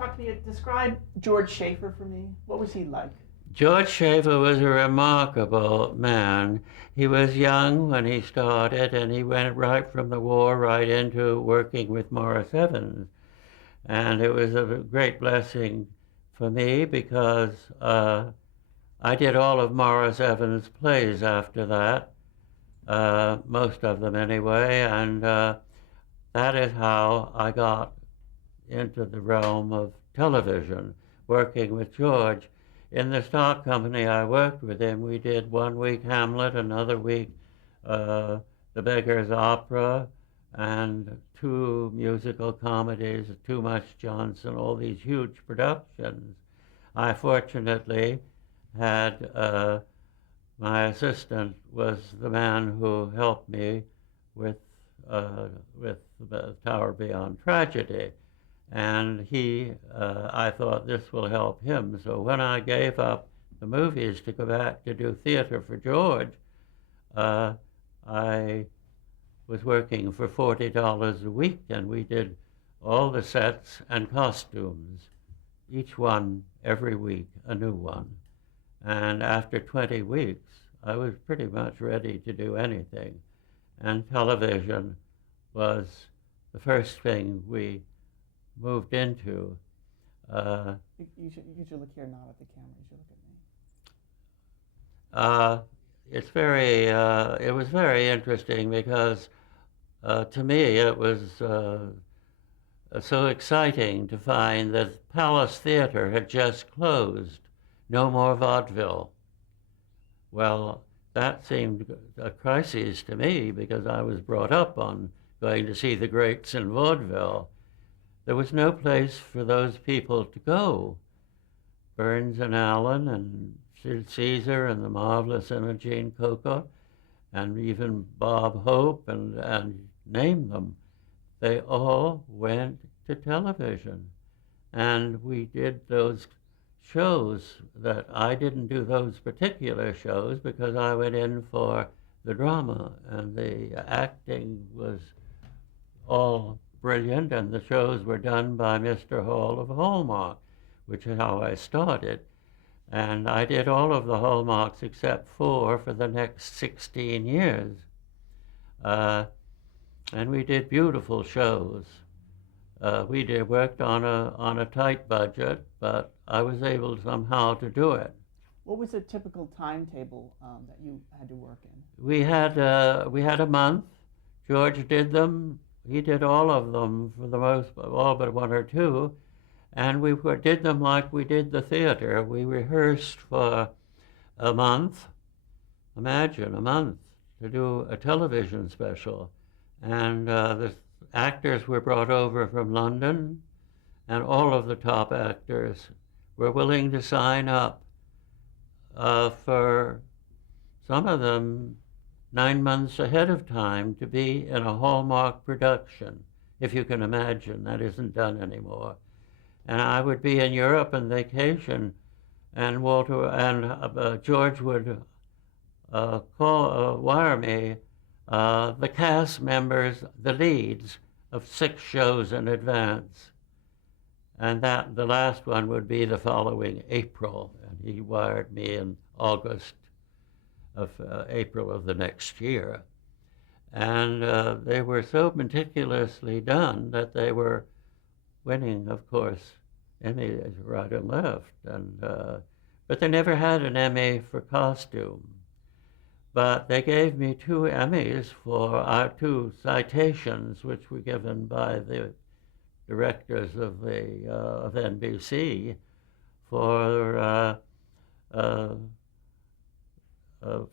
Talk to me. Describe George Schaefer for me. What was he like? George Schaefer was a remarkable man. He was young when he started, and he went right from the war right into working with Morris Evans. And it was a great blessing for me because I did all of Morris Evans' plays after that, most of them anyway, and that is how I got into the realm of television, working with George. In the stock company I worked with him, we did one week Hamlet, another week uh, The Beggar's Opera, and two musical comedies, Too Much Johnson, all these huge productions. I fortunately had my assistant was the man who helped me with uh, with the Tower Beyond Tragedy, and I thought this will help him. So when I gave up the movies to go back to do theater for George, uh, I was working for $40 a week, and we did all the sets and costumes, each one every week, a new one. And after 20 weeks, I was pretty much ready to do anything. And television was the first thing we moved into. Uh, You should look here, not at the camera. You should look uh, it was very interesting because to me it was so exciting to find that Palace Theater had just closed. No more vaudeville. Well, that seemed a crisis to me because I was brought up on going to see the greats in vaudeville. There was no place for those people to go. Burns and Allen and Sid Caesar and the marvelous Imogene Coca and even Bob Hope and name them. They all went to television. And we did those shows that I didn't do those particular shows because I went in for the drama, and the acting was all brilliant, and the shows were done by Mr. Hall of Hallmark, which is how I started. And I did all of the Hallmarks except four for the next 16 years. Uh, and we did beautiful shows. We worked on a tight budget, but I was able somehow to do it. What was a typical timetable that you had to work in? We had a month. George did them. He did all of them for the most, all but one or two, and we did them like we did the theater. We rehearsed for a month. Imagine a month to do a television special, and the actors were brought over from London, and all of the top actors were willing to sign up for some of them 9 months ahead of time to be in a Hallmark production, if you can imagine. That isn't done anymore. And I would be in Europe on vacation, and George would wire me the cast members, the leads of 6 shows in advance. And that the last one would be the following April. And he wired me in April of the next year. And they were so meticulously done that they were winning, of course, Emmys right and left. But they never had an Emmy for costume. But they gave me 2 Emmys for our 2 citations, which were given by the directors of NBC for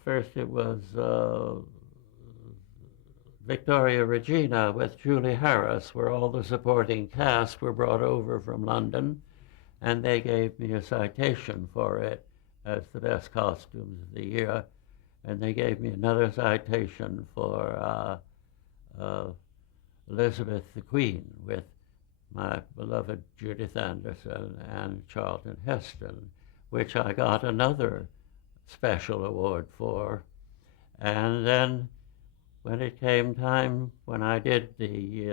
first it was Victoria Regina with Julie Harris, where all the supporting cast were brought over from London, and they gave me a citation for it as the best costumes of the year. And they gave me another citation for Elizabeth the Queen with my beloved Judith Anderson and Charlton Heston, which I got another special award for. And then when it came time, when I did we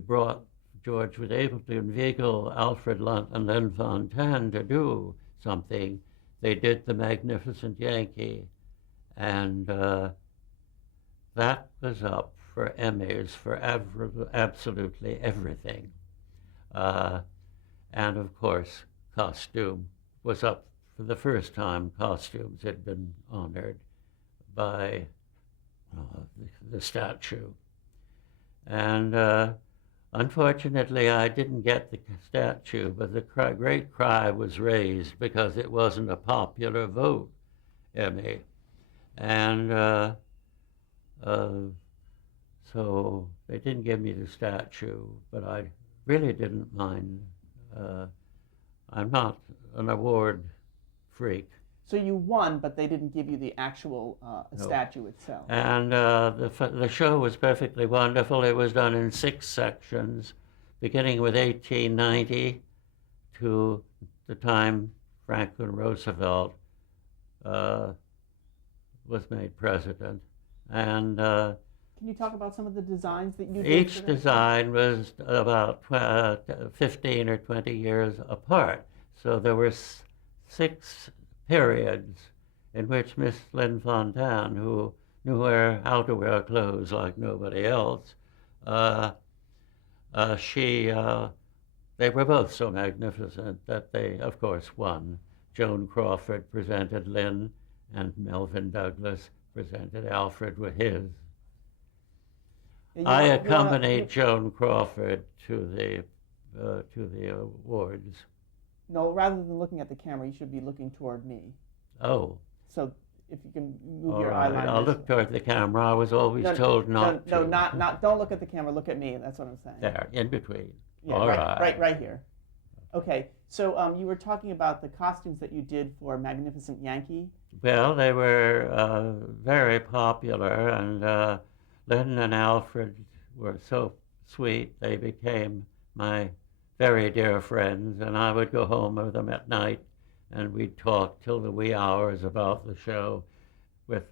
brought George was able to inveigle Alfred and Lynn Fontanne to do something, they did The Magnificent Yankee. And that was up for Emmys for absolutely everything. And of course, costume was up for the first time. Costumes had been honored by the statue. And unfortunately, I didn't get the statue, but the great cry was raised because it wasn't a popular vote Emmy. And so they didn't give me the statue, but I really didn't mind. I'm not an award freak. So you won, but they didn't give you the actual No. statue itself. And the show was perfectly wonderful. It was done in 6 sections, beginning with 1890 to the time Franklin Roosevelt was made president. And can you talk about some of the designs that you did? each design was about 15 or 20 years apart. So there were 6 periods in which Miss Lynn Fontanne, who knew how to wear clothes like nobody else, they were both so magnificent that they, of course, won. Joan Crawford presented Lynn, and Melvyn Douglas presented Alfred with his. I accompanied Joan Crawford to the awards. No, rather than looking at the camera, you should be looking toward me. Oh. So if you can move All your right. eyeline. I'll look toward the camera. I was always told not to. No, not. Don't look at the camera. Look at me. That's what I'm saying. There, in between. Yeah, all right here. Okay. So you were talking about the costumes that you did for Magnificent Yankee. Well, they were very popular, and Lynn and Alfred were so sweet. They became my very dear friends, and I would go home with them at night, and we'd talk till the wee hours about the show with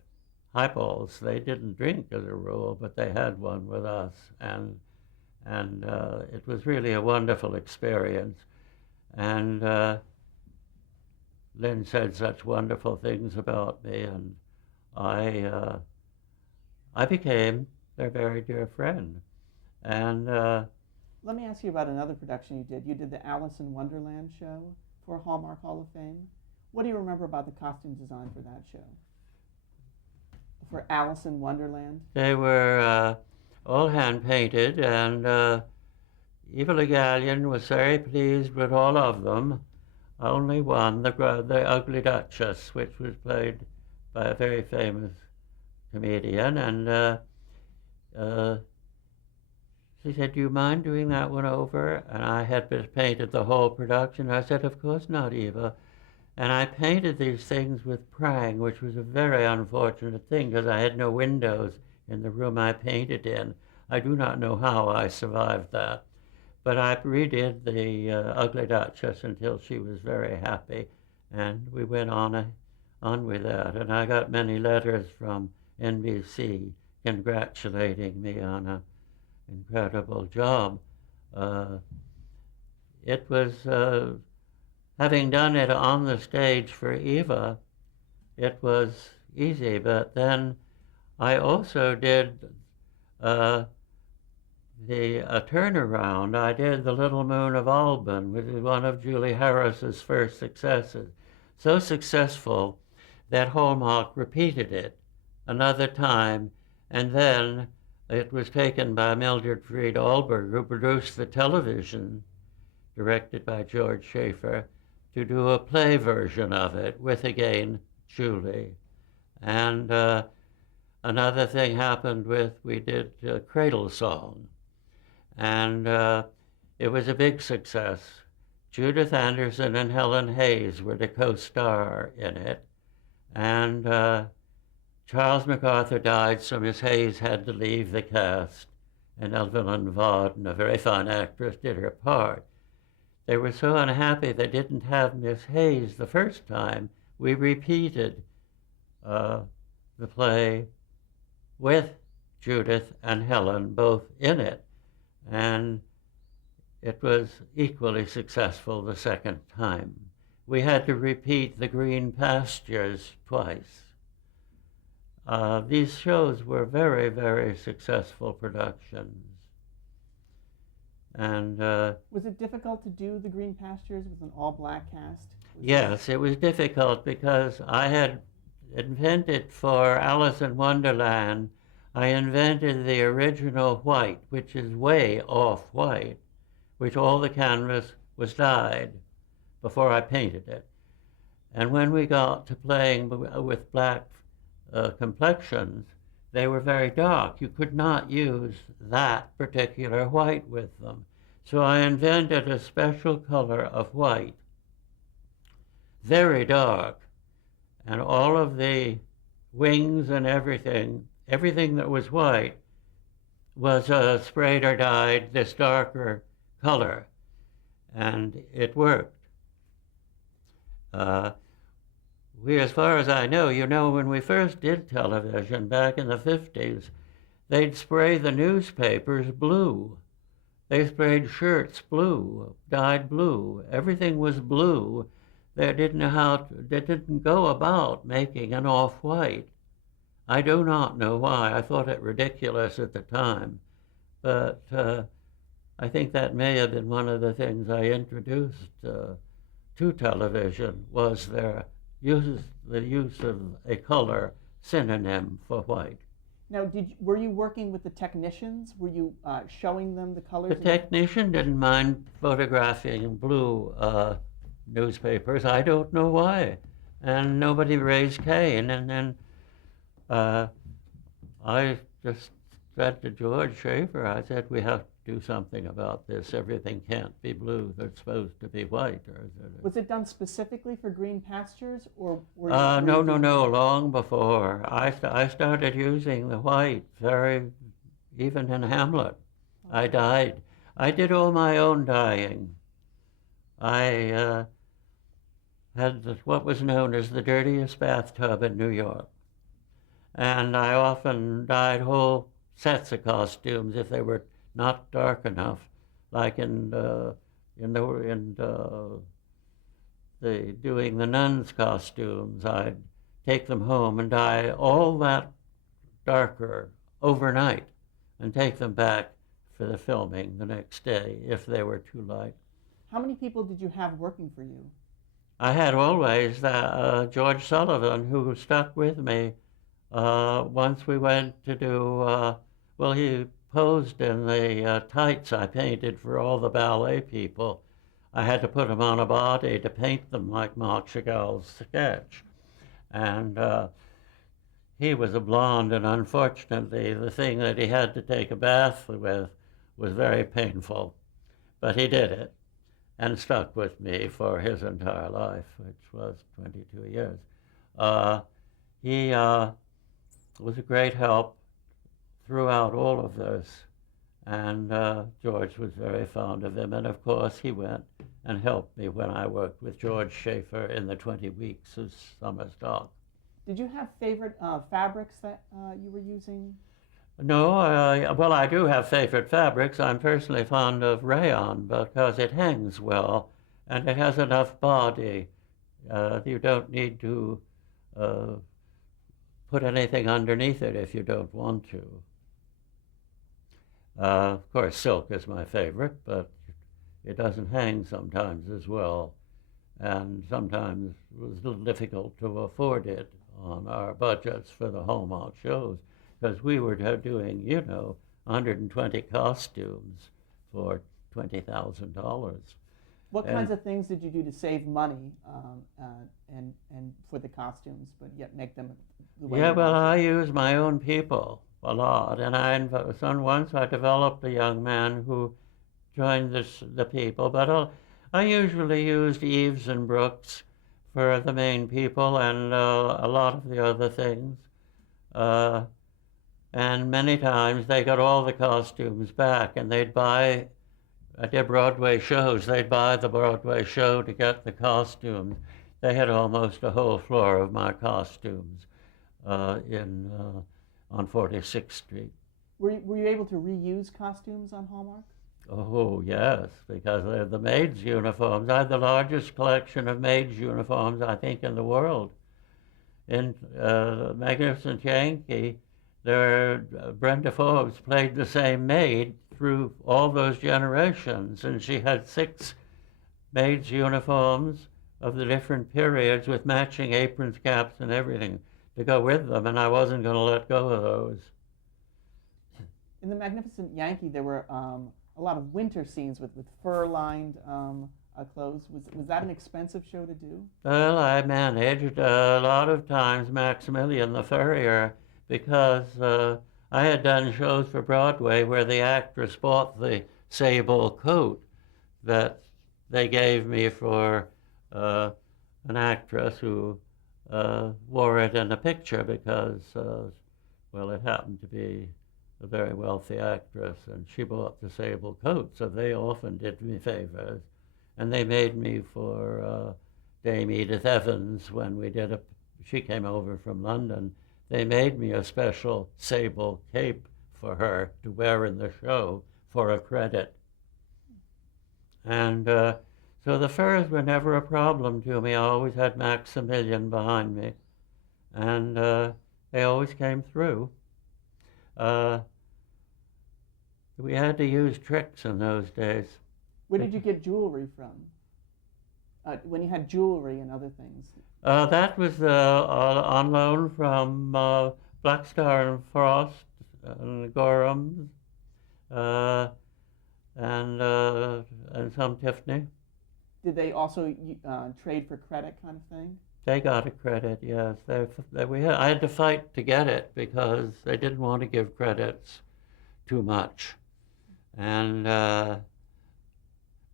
highballs. They didn't drink as a rule, but they had one with us, and it was really a wonderful experience. And Lynn said such wonderful things about me, and I became their very dear friend. And let me ask you about another production you did. You did the Alice in Wonderland show for Hallmark Hall of Fame. What do you remember about the costume design for that show? For Alice in Wonderland? They were all hand-painted, and Eva Le Gallienne was very pleased with all of them. Only one, the Ugly Duchess, which was played by a very famous comedian, and she said, "Do you mind doing that one over?" And I had painted the whole production. I said, "Of course not, Eva." And I painted these things with prang, which was a very unfortunate thing because I had no windows in the room I painted in. I do not know how I survived that. But I redid the Ugly Duchess until she was very happy, and we went on with that. And I got many letters from NBC congratulating me on an incredible job. It was, having done it on the stage for Eva, it was easy, but then I also did a turnaround. I did The Little Moon of Alban, which is one of Julie Harris's first successes. So successful that Hallmark repeated it another time, and then it was taken by Mildred Freed Allberg, who produced the television, directed by George Schaefer, to do a play version of it with, again, Julie. And another thing happened we did Cradle Song. And it was a big success. Judith Anderson and Helen Hayes were the co-star in it. And Charles MacArthur died, so Miss Hayes had to leave the cast. And Evelyn Varden, a very fine actress, did her part. They were so unhappy they didn't have Miss Hayes the first time. We repeated the play with Judith and Helen both in it. And it was equally successful the second time. We had to repeat The Green Pastures twice. These shows were very, very successful productions. And Was it difficult to do The Green Pastures with an all-black cast? yes, it was difficult because I had invented for Alice in Wonderland, I invented the original white, which is way off white, which all the canvas was dyed before I painted it. And when we got to playing with black complexions, they were very dark. You could not use that particular white with them. So I invented a special color of white, very dark, and all of the wings and everything that was white was sprayed or dyed this darker color, and it worked. As far as I know, when we first did television back in the 50s, they'd spray the newspapers blue. They sprayed shirts blue, dyed blue. Everything was blue. They didn't know they didn't go about making an off-white. I do not know why. I thought it ridiculous at the time. But I think that may have been one of the things I introduced to television, was the use of a color synonym for white. Now, were you working with the technicians? Were you showing them the colors? The technician didn't mind photographing blue newspapers. I don't know why. And nobody raised Cain. And then I just said to George Schaefer, I said, we have to do something about this. Everything can't be blue. They're supposed to be white. Was it done specifically for Green Pastures, or were no, long before. I started using the white even in Hamlet. I dyed. I did all my own dyeing. I had what was known as the dirtiest bathtub in New York. And I often dyed whole sets of costumes if they were not dark enough, like in doing the nuns' costumes. I'd take them home and dye all that darker overnight and take them back for the filming the next day if they were too light. How many people did you have working for you? I had always George Sullivan, who stuck with me. Once we went to do, he posed in the tights I painted for all the ballet people. I had to put them on a body to paint them like Marc Chagall's sketch. And he was a blonde, and unfortunately the thing that he had to take a bath with was very painful. But he did it and stuck with me for his entire life, which was 22 years. He was a great help throughout all of this, and George was very fond of him. And of course, he went and helped me when I worked with George Schaefer in the 20 weeks of summer stock. Did you have favorite fabrics that you were using? No, I do have favorite fabrics. I'm personally fond of rayon because it hangs well and it has enough body. You don't need to put anything underneath it if you don't want to. Of course, silk is my favorite, but it doesn't hang sometimes as well. And sometimes it was a little difficult to afford it on our budgets for the Hallmark shows, because we were doing, 120 costumes for $20,000. What kinds of things did you do to save money and for the costumes, but yet make them the way? I use my own people a lot, and once I developed a young man who joined the people, but I usually used Eves and Brooks for the main people and a lot of the other things. And many times they got all the costumes back, and I did Broadway shows. They'd buy the Broadway show to get the costumes. They had almost a whole floor of my costumes on 46th Street. Were you able to reuse costumes on Hallmark? Oh, yes, because they're the maids' uniforms. I had the largest collection of maids' uniforms, I think, in the world. In Magnificent Yankee, Brenda Forbes played the same maid through all those generations, and she had 6 maids' uniforms of the different periods with matching aprons, caps, and everything to go with them, and I wasn't going to let go of those. In the Magnificent Yankee, there were a lot of winter scenes with fur-lined clothes. Was that an expensive show to do? Well, I managed a lot of times Maximilian the Furrier because I had done shows for Broadway where the actress bought the sable coat that they gave me for an actress who wore it in a picture because, well, it happened to be a very wealthy actress, and she bought the sable coat, so they often did me favors. And they made me for Dame Edith Evans when we did she came over from London. They made me a special sable cape for her to wear in the show for a credit. And so the furs were never a problem to me. I always had Maximilian behind me, and they always came through. We had to use tricks in those days. Where did you get jewelry from? When you had jewelry and other things? That was on loan from Black Star and Frost and Gorham's and some Tiffany. Did they also trade for credit kind of thing? They got a credit, yes. I had to fight to get it because they didn't want to give credits too much. And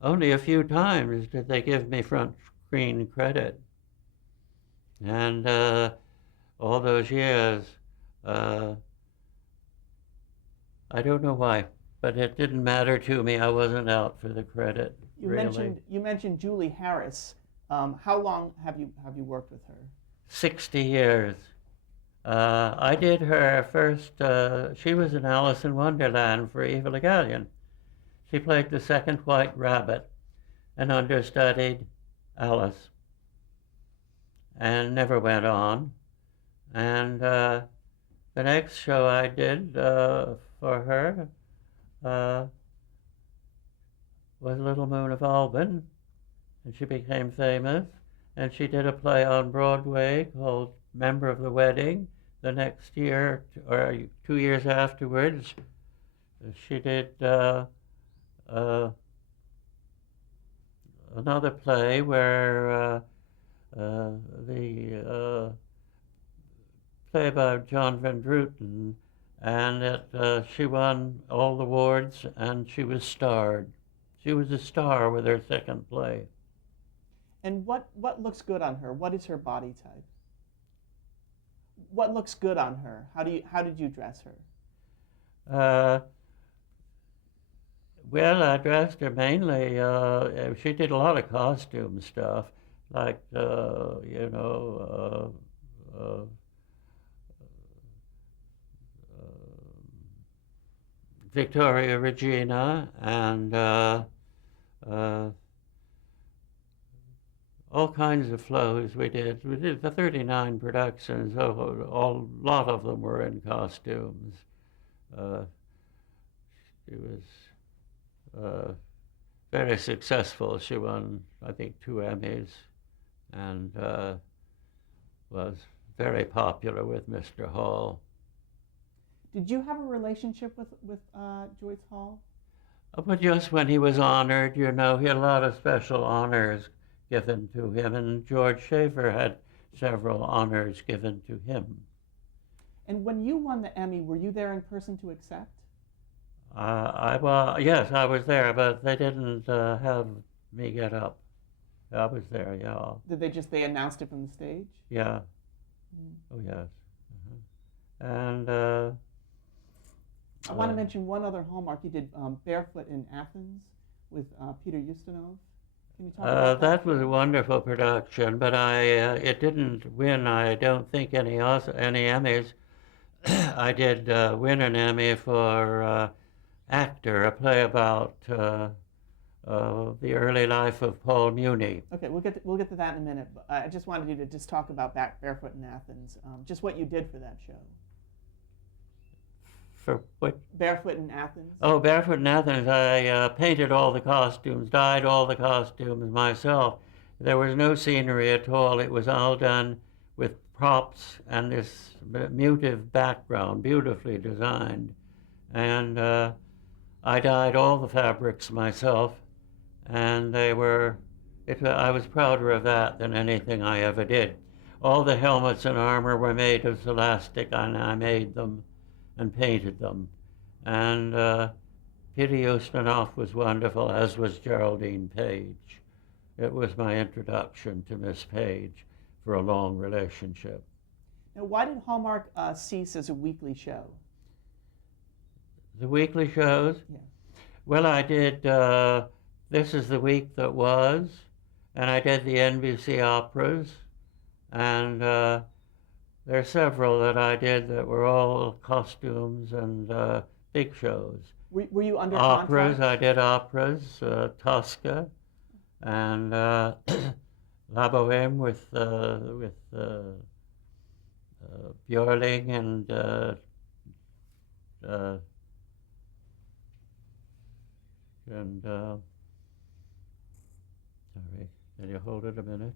only a few times did they give me front screen credit. And all those years, I don't know why, but it didn't matter to me. I wasn't out for the credit. You mentioned Julie Harris. How long have you worked with her? 60 years. I did her first. She was in Alice in Wonderland for Eva Le Gallienne. She played the second White Rabbit and understudied Alice, and never went on. And the next show I did for her was Little Moon of Alban, and she became famous. And she did a play on Broadway called Member of the Wedding. The next year, or 2 years afterwards, she did another play where the play about John Van Druten, and she won all the awards, and she was starred. She was a star with her second play. And what looks good on her? What is her body type? What looks good on her? How did you dress her? Well, I dressed her mainly. She did a lot of costume stuff, like Victoria Regina and all kinds of flows we did. We did the 39 productions. A lot of them were in costumes. She was very successful. She won, I think, 2 Emmys, and was very popular with Mr. Hall. Did you have a relationship with Joyce Hall? But just when he was honored, he had a lot of special honors given to him, and George Schaefer had several honors given to him. And when you won the Emmy, were you there in person to accept? Yes, I was there, but they didn't have me get up. I was there, yeah. Did they announced it from the stage? Yeah. Oh, yes. And I want to mention one other hallmark. You did Barefoot in Athens with Peter Ustinov. Can you talk about that? That was a wonderful production, but it didn't win, I don't think, any Emmys. I did win an Emmy for Actor, a play about the early life of Paul Muni. Okay, we'll get to that in a minute. But I just wanted you to just talk about Barefoot in Athens, just what you did for that show. For what? Barefoot in Athens. Oh, Barefoot in Athens. I painted all the costumes, dyed all the costumes myself. There was no scenery at all. It was all done with props and this mutive background, beautifully designed. And I dyed all the fabrics myself, and they were. I was prouder of that than anything I ever did. All the helmets and armor were made of elastic, and I made them and painted them. And Peter Ustinov was wonderful, as was Geraldine Page. It was my introduction to Miss Page for a long relationship. Now, why did Hallmark cease as a weekly show? The weekly shows? Yeah. Well, I did This Is the Week That Was, and I did the NBC operas, and there are several that I did that were all costumes and big shows. Were you under Operas, contract? I did operas, Tosca, and La Boheme with Björling and sorry, can you hold it a minute?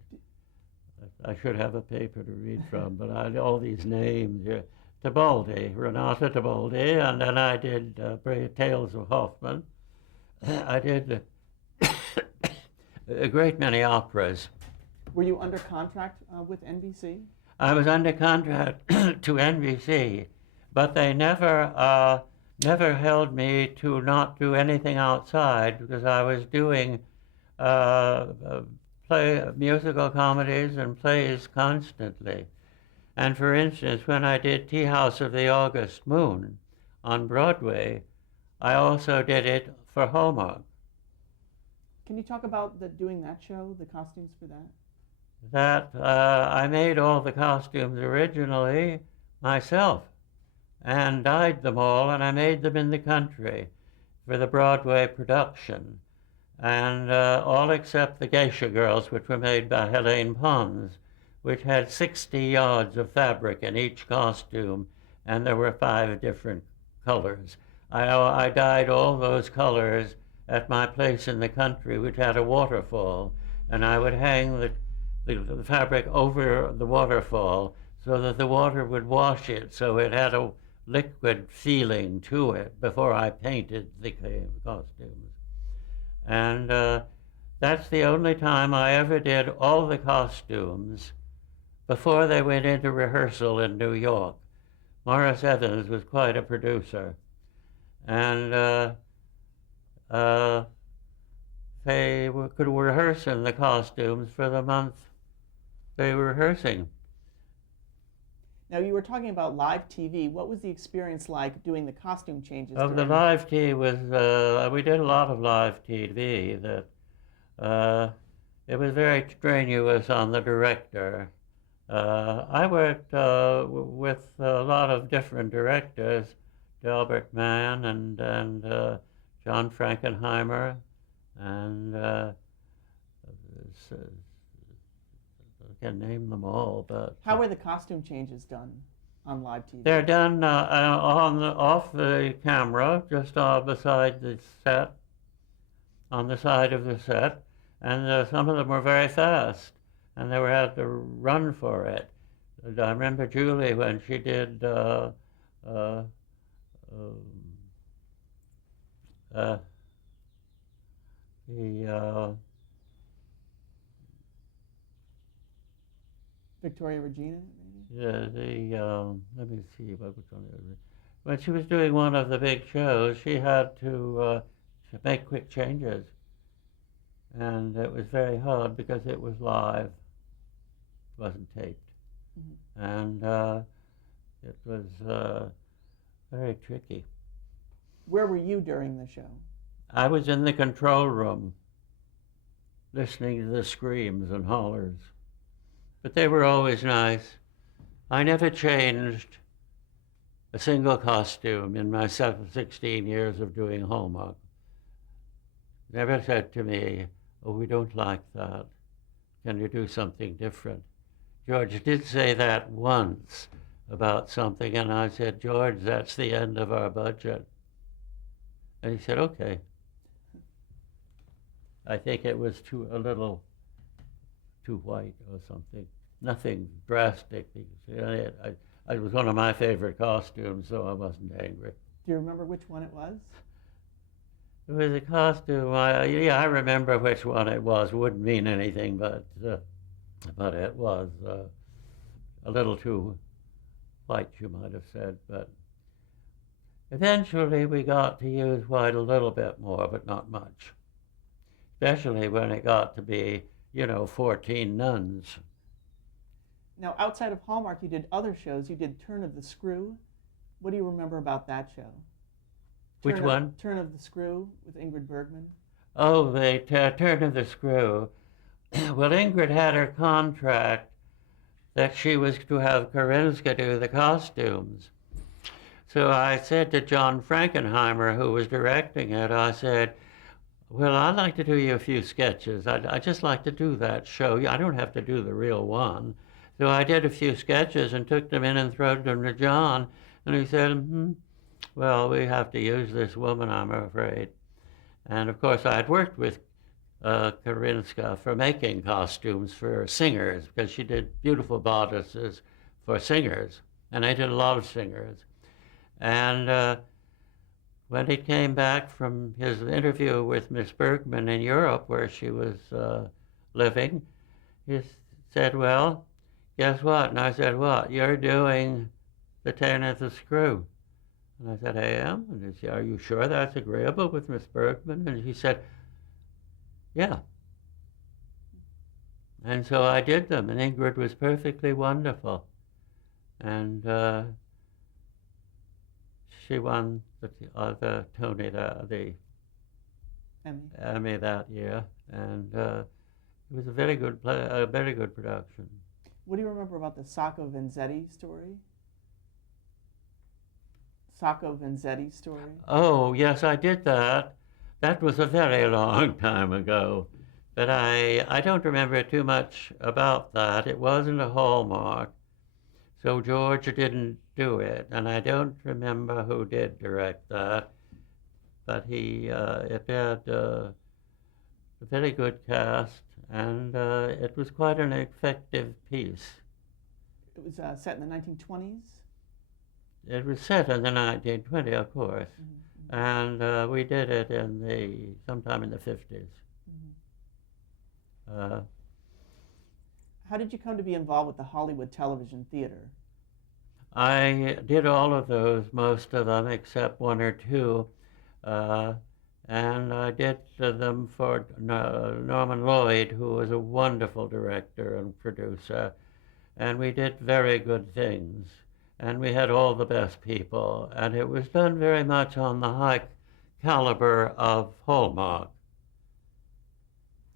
I should have a paper to read from, but all these names here. Tebaldi, Renata Tebaldi, and then I did Brave Tales of Hoffman. I did a great many operas. Were you under contract with NBC? I was under contract to NBC, but they never held me to not do anything outside because I was doing musical comedies and plays constantly. And for instance, when I did Tea House of the August Moon on Broadway, I also did it for Hallmark. Can you talk about doing that show, the costumes for that? I made all the costumes originally myself and dyed them all, and I made them in the country for the Broadway production. And all except the Geisha Girls, which were made by Helene Pons, which had 60 yards of fabric in each costume, and there were 5 different colors. I dyed all those colors at my place in the country, which had a waterfall, and I would hang the fabric over the waterfall so that the water would wash it, so it had a liquid feeling to it before I painted the costumes. And that's the only time I ever did all the costumes before they went into rehearsal in New York. Morris Evans was quite a producer. And they could rehearse in the costumes for the month they were rehearsing. Now, you were talking about live TV. What was the experience like doing the costume changes? Of the live TV was, we did a lot of live TV. It was very strenuous on the director. I worked with a lot of different directors, Delbert Mann and John Frankenheimer, and I can name them all. But how were the costume changes done on live TV? they're done off the camera, just beside the set, on the side of the set, and some of them were very fast, and they had to run for it. I remember Julie when she did Victoria Regina, maybe? let me see, which one it was. When she was doing one of the big shows, she had to make quick changes. And it was very hard because it was live. It wasn't taped. Mm-hmm. And it was very tricky. Where were you during the show? I was in the control room, listening to the screams and hollers. But they were always nice. I never changed a single costume in my 16 years of doing Hallmark. Never said to me, "Oh, we don't like that. Can you do something different?" George did say that once about something, and I said, "George, that's the end of our budget." And he said, "Okay." I think it was a little too white or something. Nothing drastic. Because it was one of my favorite costumes, so I wasn't angry. Do you remember which one it was? It was a costume. I remember which one it was. Wouldn't mean anything, but it was a little too white, you might have said. But eventually, we got to use white a little bit more, but not much. Especially when it got to be, 14 nuns. Now, outside of Hallmark, you did other shows. You did Turn of the Screw. What do you remember about that show? Which one? Turn of the Screw with Ingrid Bergman. Oh, the Turn of the Screw. Well, Ingrid had her contract that she was to have Karinska do the costumes. So I said to John Frankenheimer, who was directing it, I said, "Well, I'd like to do you a few sketches. I'd just like to do that show. I don't have to do the real one." So I did a few sketches and took them in and threw them to John. And he said, "Well, we have to use this woman, I'm afraid." And of course, I had worked with Karinska for making costumes for singers, because she did beautiful bodices for singers. And I did a lot of singers. And when he came back from his interview with Miss Bergman in Europe, where she was living, he said, "Well, guess what?" And I said, "What?" "You're doing the Turn of the Screw." And I said, "I am?" And he said, "Are you sure that's agreeable with Miss Bergman?" And he said, "Yeah." And so I did them, and Ingrid was perfectly wonderful. And she won the Tony, the Emmy that year, and it was a very good production. What do you remember about the Sacco Vanzetti story? Sacco Vanzetti story? Oh, yes, I did that. That was a very long time ago, but I don't remember too much about that. It wasn't a Hallmark, so George didn't do it, and I don't remember who did direct that, but it had a very good cast, and it was quite an effective piece. It was set in the 1920s? It was set in the 1920s, of course, Mm-hmm. and we did it sometime in the 50s. Mm-hmm. How did you come to be involved with the Hollywood Television Theater? I did all of those, most of them, except one or two, and I did them for Norman Lloyd, who was a wonderful director and producer, and we did very good things. And we had all the best people, and it was done very much on the high caliber of Hallmark.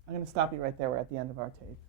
I'm going to stop you right there. We're at the end of our tape.